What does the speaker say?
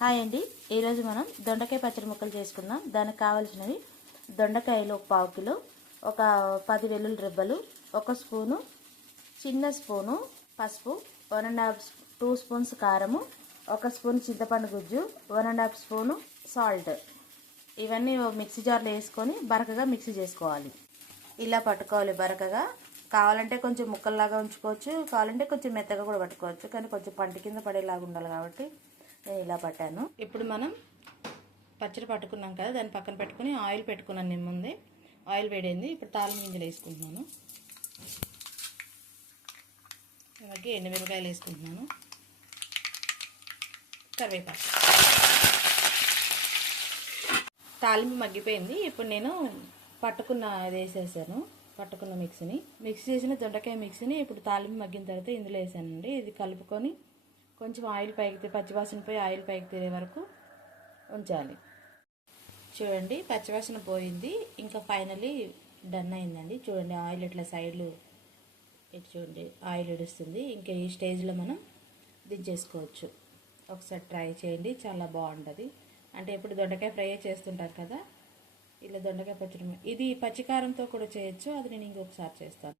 Hi అండి, ఈరోజు మనం దొండకాయ పచ్చడి ముక్కలు చేసుకుందాం. దానికి కావాల్సినవి దొండకాయలు ఒక పావు కిలో, ఒక 10 వెల్లుల్లి రెబ్బలు, ఒక స్పూను చిన్న స్పూను పసుపు, 2 స్పూన్స్ కారము, ఒక స్పూన్ చింతపండు గుజ్జు, 1½ స్పూను సాల్ట్. ఇవన్నీ మిక్సీ జార్లో వేసుకొని బరకగా మిక్సీ చేసుకోవాలి. ఇలా పట్టుకోవాలి బరకగా. కావాలంటే కొంచెం ముక్కల్లాగా ఉంచుకోవచ్చు, కావాలంటే కొంచెం మెత్తగా కూడా పట్టుకోవచ్చు, కానీ కొంచెం పంటి కింద పడేలాగా ఉండాలి కాబట్టి నేను ఇలా పట్టాను. ఇప్పుడు మనం పచ్చడి పట్టుకున్నాం కదా, దాన్ని పక్కన పెట్టుకుని ఆయిల్ పెట్టుకున్నాను. నేను ముందే ఆయిల్ వేడైంది. ఇప్పుడు తాలింపు గింజలు వేసుకుంటున్నాను. అలాగే ఎండుమిరపకాయలు వేసుకుంటున్నాను, కరివేపాకు. తాలింపు మగ్గిపోయింది. ఇప్పుడు నేను పట్టుకున్న అది వేసేసాను, పట్టుకున్న మిక్సీ చేసిన దొండకాయ మిక్సీని ఇప్పుడు తాలింపు మగ్గిన తర్వాత ఇందులో వేసానండి. ఇది కలుపుకొని కొంచెం ఆయిల్ పైకి పచ్చివాసన పోయి ఆయిల్ పైకి తినే వరకు ఉంచాలి. చూడండి, పచ్చివాసన పోయింది. ఇంకా ఫైనలీ డన్ అయిందండి. చూడండి, ఆయిల్ ఇట్లా సైడ్లు ఇటు చూడండి, ఆయిల్ ఇడుస్తుంది. ఇంకా ఈ స్టేజ్లో మనం దించేసుకోవచ్చు. ఒకసారి ట్రై చేయండి, చాలా బాగుంటుంది. అంటే ఇప్పుడు దొండకాయ ఫ్రై చేస్తుంటారు కదా, ఇలా దొండకాయ పచ్చడి. ఇది పచ్చికారంతో కూడా చేయొచ్చు, అది నేను ఇంకొకసారి చేస్తాను.